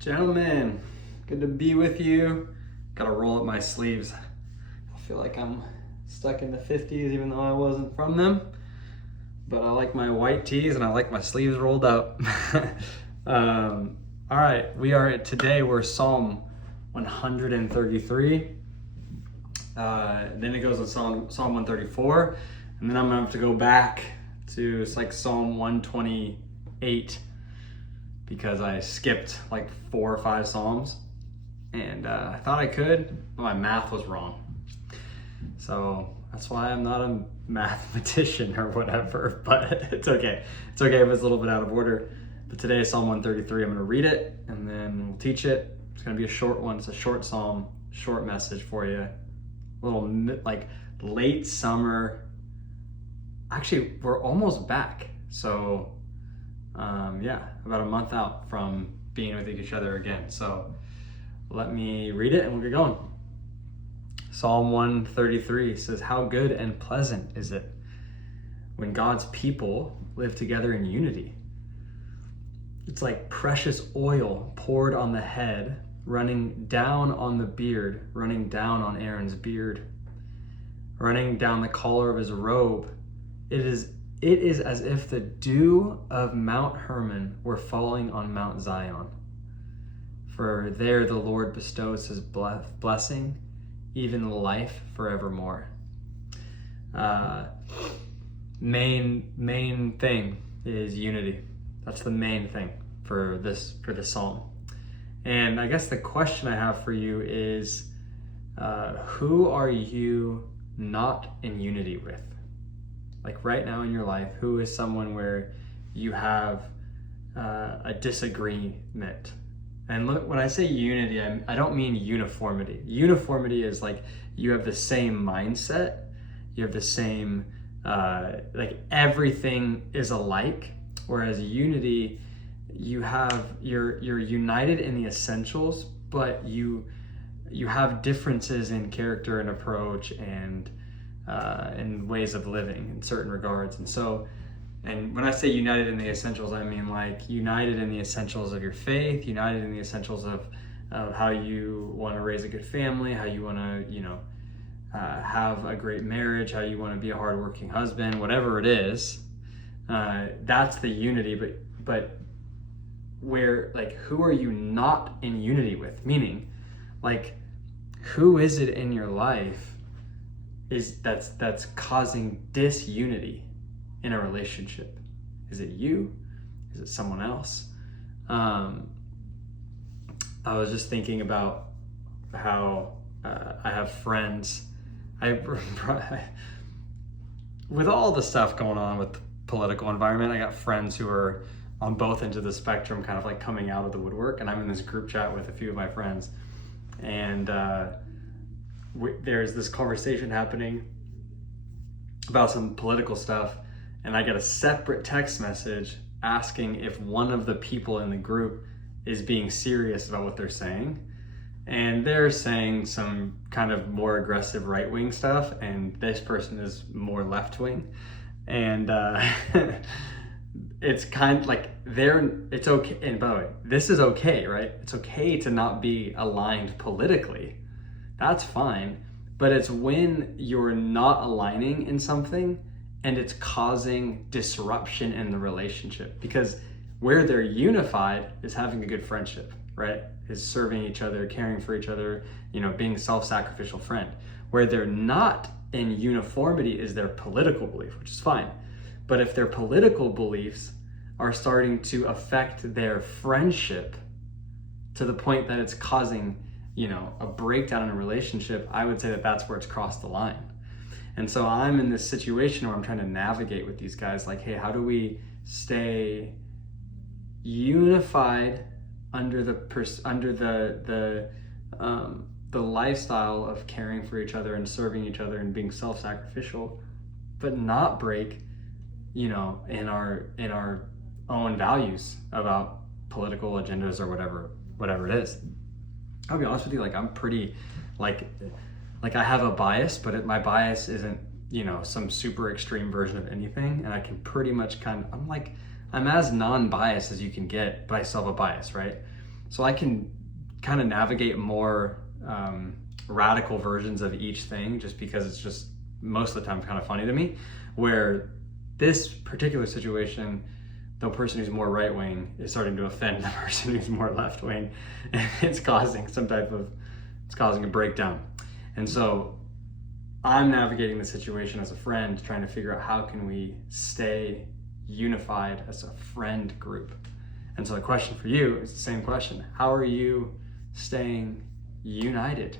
Gentlemen, good to be with you. Gotta roll up my sleeves. I feel like I'm stuck in the 50s even though I wasn't from them. But I like my white tees and I like my sleeves rolled up. All right, we're Psalm 133. Then it goes to Psalm 134. And then I'm gonna have to go back to Psalm 128 because I skipped like 4 or 5 Psalms. And I thought I could, but my math was wrong. So that's why I'm not a mathematician or whatever, but it's okay. It's okay if it's a little bit out of order. But today is Psalm 133. I'm gonna read it and then we'll teach it. It's gonna be a short one. It's a short Psalm, short message for you. A little like late summer. Actually, we're almost back. So about a month out from being with each other again. So let me read it and we'll get going. Psalm 133 says, "How good and pleasant is it when God's people live together in unity. It's like precious oil poured on the head, running down on the beard, running down on Aaron's beard, running down the collar of his robe. It is as if the dew of Mount Hermon were falling on Mount Zion. For there the Lord bestows his blessing, even life forevermore." Main thing is unity. That's the main thing for this psalm. And I guess the question I have for you is, who are you not in unity with? Like right now in your life, who is someone where you have a disagreement? And look, when I say unity, I don't mean uniformity. Uniformity is like you have the same mindset, you have the same, like everything is alike. Whereas unity, you're united in the essentials, but you have differences in character and approach and ways of living in certain regards. And when I say united in the essentials, I mean like united in the essentials of your faith, united in the essentials of how you want to raise a good family, how you want to, have a great marriage, how you want to be a hardworking husband, whatever it is. That's the unity. But where, like, who are you not in unity with? Meaning, like, who is it in your life that's causing disunity in a relationship? Is it you? Is it someone else? I was just thinking about how I have friends. With all the stuff going on with the political environment, I got friends who are on both ends of the spectrum, kind of like coming out of the woodwork. And I'm in this group chat with a few of my friends, and there's this conversation happening about some political stuff, and I get a separate text message asking if one of the people in the group is being serious about what they're saying. And they're saying some kind of more aggressive right-wing stuff, and this person is more left-wing. And it's kind of like it's okay. And by the way, this is okay, right? It's okay to not be aligned politically. That's fine. But it's when you're not aligning in something and it's causing disruption in the relationship. Because where they're unified is having a good friendship, right? Is serving each other, caring for each other, being a self-sacrificial friend. Where they're not in uniformity is their political belief, which is fine. But if their political beliefs are starting to affect their friendship to the point that it's causing, a breakdown in a relationship, I would say that that's where it's crossed the line. And so I'm in this situation where I'm trying to navigate with these guys, like, hey, how do we stay unified under the lifestyle of caring for each other and serving each other and being self-sacrificial, but not break, in our own values about political agendas or whatever it is. I'll be honest with you, like I'm pretty, like I have a bias, but my bias isn't, some super extreme version of anything, and I can pretty much I'm as non-biased as you can get, but I still have a bias, right? So I can kind of navigate more radical versions of each thing, just because it's just most of the time kind of funny to me, where this particular situation, the person who's more right wing is starting to offend the person who's more left wing, and it's causing a breakdown. And so I'm navigating the situation as a friend, trying to figure out how can we stay unified as a friend group. And so the question for you is the same question. How are you staying united?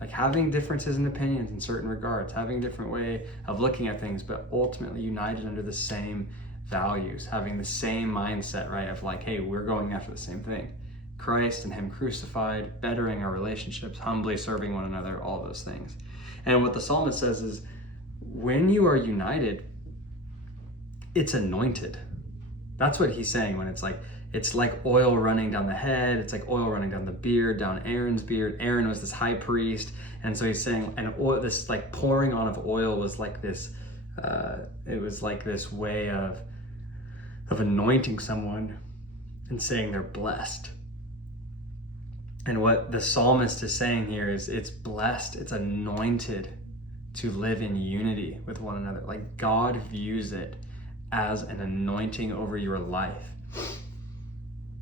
Like having differences in opinions in certain regards, having a different way of looking at things, but ultimately united under the same values, having the same mindset, right? Of like, hey, we're going after the same thing. Christ and Him crucified, bettering our relationships, humbly serving one another, all those things. And what the psalmist says is, when you are united, it's anointed. That's what he's saying when it's like oil running down the head, it's like oil running down the beard, down Aaron's beard. Aaron was this high priest, and so he's saying, and oil, this like pouring on of oil was like this, it was like this way of anointing someone and saying they're blessed. And what the psalmist is saying here is it's blessed, it's anointed to live in unity with one another. Like God views it as an anointing over your life.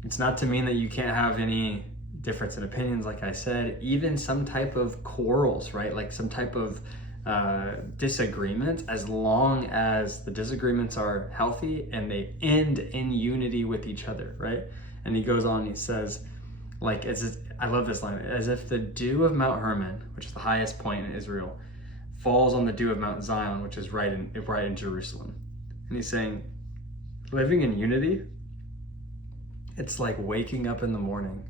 It's not to mean that you can't have any difference in opinions, like I said, even some type of quarrels, right? Like some type of disagreement, as long as the disagreements are healthy and they end in unity with each other, right? And he goes on, he says, like, I love this line, as if the dew of Mount Hermon, which is the highest point in Israel, falls on the dew of Mount Zion, which is right in Jerusalem. And he's saying, living in unity, it's like waking up in the morning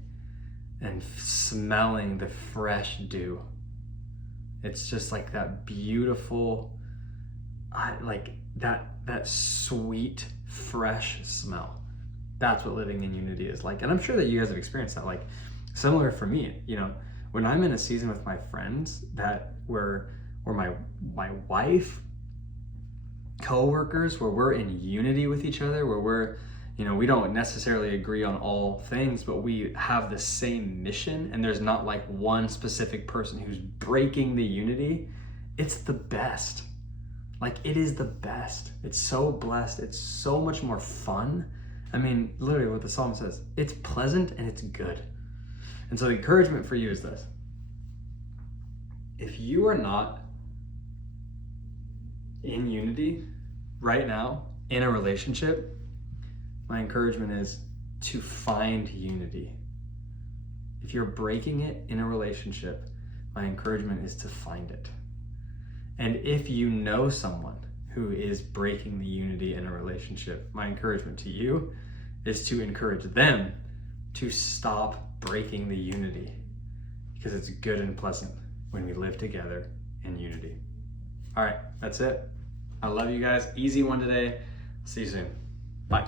and smelling the fresh dew. It's just like that beautiful, like that sweet, fresh smell. That's what living in unity is like. And I'm sure that you guys have experienced that. Like, similar for me, you know, when I'm in a season with my friends or my wife, co-workers, where we're in unity with each other, where we're, you know, we don't necessarily agree on all things, but we have the same mission, and there's not like one specific person who's breaking the unity. It's the best. Like, it is the best. It's so blessed. It's so much more fun. I mean, literally what the psalm says, it's pleasant and it's good. And so the encouragement for you is this. If you are not in unity right now in a relationship, my encouragement is to find unity. If you're breaking it in a relationship, my encouragement is to find it. And if you know someone who is breaking the unity in a relationship, my encouragement to you is to encourage them to stop breaking the unity, because it's good and pleasant when we live together in unity. All right, that's it. I love you guys. Easy one today. See you soon. Bye.